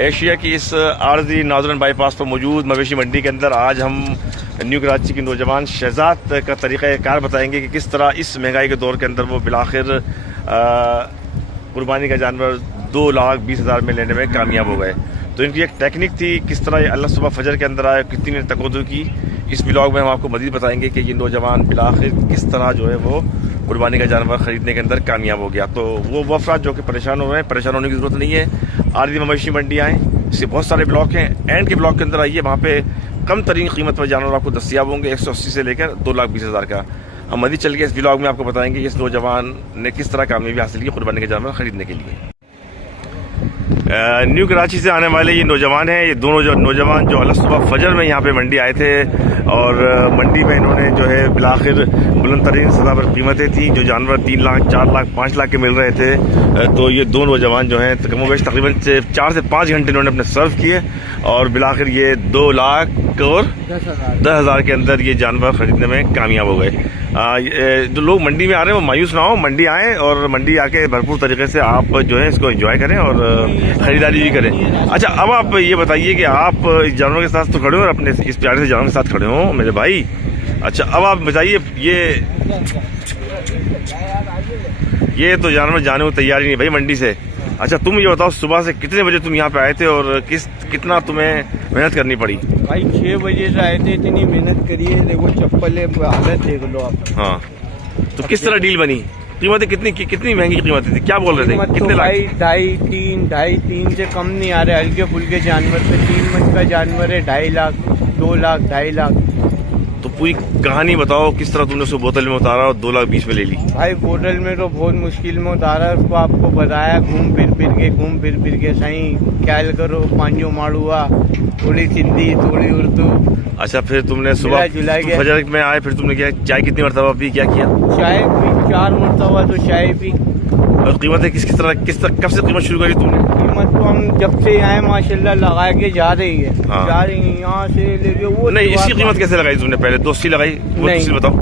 Asia की इस RG नाज़रन bypass पर मौजूद मवेशी मंडी के अंदर आज हम न्यू कराची के नौजवान शहजाद का तरीक़ाकार बताएंगे कि किस तरह इस महंगाई के दौर के अंदर वो बिलाखिर कुर्बानी का जानवर 2,20,000 में लेने में कामयाब हो गए। तो इनकी एक टेक्निक थी, किस तरह ये अल्लाह सुबह फजर के अंदर आए, कितनी तकद्दुर की, इस ब्लॉग में हम आपको मज़ीद बताएंगे कि ये नौजवान बिलाखिर किस तरह जो है वो कुर्बानी का जानवर ख़रीदने के अंदर कामयाब हो गया। तो वो अफराद जो कि परेशान हो रहे हैं, परेशान होने की ज़रूरत नहीं है। आरजी मवेशी मंडी आएँ, इससे बहुत सारे ब्लॉक हैं, एंड के ब्लॉक के अंदर आइए, वहाँ पे कम तरीन कीमत पर जानवर आपको दस्तियाब होंगे, 180 से लेकर 2,20,000 का। हम मज़ीद चल के इस ब्लॉग में आपको बताएंगे कि इस नौजवान ने किस तरह कामयाबी हासिल की कुर्बानी के जानवर ख़रीदने के लिए। न्यू कराची से आने वाले ये नौजवान हैं, ये दोनों नौजवान जो अल्लाह सुबह फजर में यहाँ पे मंडी आए थे और मंडी में इन्होंने जो है बिलाखिर बुलंद तरीन सतह पर कीमतें थी, जो जानवर 3 लाख, 4 लाख, 5 लाख के मिल रहे थे। तो ये दो नौजवान जो हैं तकरीबन 4 से 5 घंटे इन्होंने अपने सर्व किए और बिलाखिर ये 2 लाख और 10,000 के अंदर ये जानवर ख़रीदने में कामयाब हो गए। जो लोग मंडी में आ रहे हैं वो मायूस ना हो, मंडी आएँ और मंडी आके भरपूर तरीके से आप जो है इसको एंजॉय करें और खरीदारी भी करें। अच्छा, अब आप ये बताइए कि आप इस जानवरों के साथ तो खड़े हो और अपने इस प्यारे से जानवरों के साथ खड़े हो मेरे भाई। अच्छा, अब आप बताइए, ये तो जानवर जाने को तैयार ही नहीं भाई मंडी से। अच्छा, तुम ये बताओ सुबह से कितने बजे तुम यहाँ पे आए थे और कितना तुम्हें मेहनत करनी पड़ी? भाई 6 बजे से आए थे, इतनी मेहनत करी है, देखो चप्पल हालत देख लो आप। हाँ, तो किस तरह डील बनी? कीमतें कितनी महंगी कीमतें थी, क्या बोल रहे थे? कितने लाख? 2.5 से कम नहीं आ रहे। हल्के फुल्के जानवर पे 3 मंथ का जानवर है 2.5 लाख, 2 लाख, 2.5 लाख। तो पूरी कहानी बताओ, किस तरह तुमने उसको बोतल में उतारा और 2,20,000 में ले ली? भाई बोतल में तो बहुत मुश्किल में उतारा, उसको आपको बताया घूम फिर के सही ख्याल करो, पांजो माड़ुआ, थोड़ी सिंधी, थोड़ी उर्दू। अच्छा, फिर तुमने सुबह फजर में आए, फिर तुमने क्या चाय कितनी मरतबा पी, क्या किया? चाय पी 4 मरतबा तो चाय पी। और कीमतें किस तरह कब से कीमत शुरू करी तुमने? कीमत तो हम जब से आए माशाल्लाह लगा के जा रही है। हाँ। जा रही है यहाँ से लेके वो। नहीं, इसकी कीमत कैसे लगाई तुमने? पहले 280 लगाई, वो दूसरी बताओ।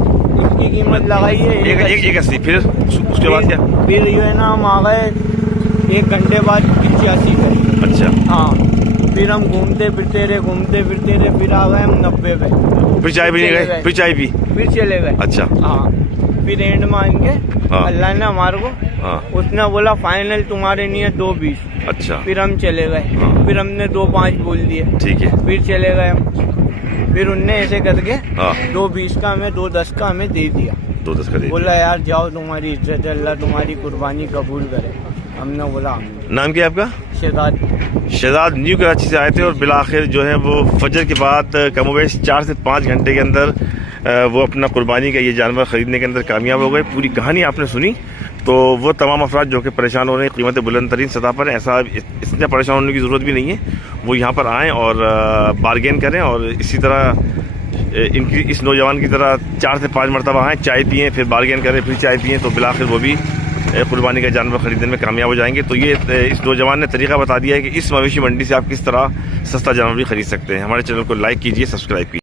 इसकी कीमत लगाई है 180, फिर उसके बाद क्या? फिर जो है ना हम आ गए 1 घंटे बाद 85 करी। अच्छा, हाँ, फिर हम घूमते फिरते रहे, फिर आ गए हम 90 पे। फिर चाय पीने गए, फिर चाय पी, फिर चले गए। अच्छा, हाँ, फिर एंड मान के अल्लाह ने हमारे को, उसने बोला फाइनल तुम्हारे लिए 2,20,000। अच्छा, फिर हम चले गए, फिर हमने 2,5 बोल दिए, ठीक है, फिर चले गए हम। फिर उनने ऐसे करके 2,20,000 का हमें 2,10,000 का हमें दे दिया। 2,10,000 का दे दिया। बोला यार जाओ, तुम्हारी इज्जत है, अल्लाह तुम्हारी कुर्बानी कबूल करे। हमने बोला नाम क्या है आपका? शहजाद न्यू कराची से आए थे और बिलाखिर जो है वो फजर के बाद कमोवेश 4 से 5 घंटे के अंदर वो अपना कुर्बानी का ये जानवर ख़रीदने के अंदर कामयाब हो गए। पूरी कहानी आपने सुनी। तो वो तमाम अफराद जो कि परेशान हो रहे हैं, कीमतें बुलंद तरीन सतह पर, ऐसा इतना परेशान होने की ज़रूरत भी नहीं है। वो यहाँ पर आएँ और बारगेन करें और इसी तरह इस नौजवान की तरह 4 से 5 मरतबा आएँ, चाय पिएँ, फिर बारगेन करें, फिर चाय पिएँ, तो बिलाखिर वो भी कुर्बानी का जानवर ख़रीदने में कामयाब हो जाएंगे। तो ये इस नौजवान ने तरीका बता दिया है कि इस मवेशी मंडी से आप किस तरह सस्ता जानवर भी खरीद सकते हैं। हमारे चैनल को लाइक कीजिए, सब्सक्राइब कीजिए।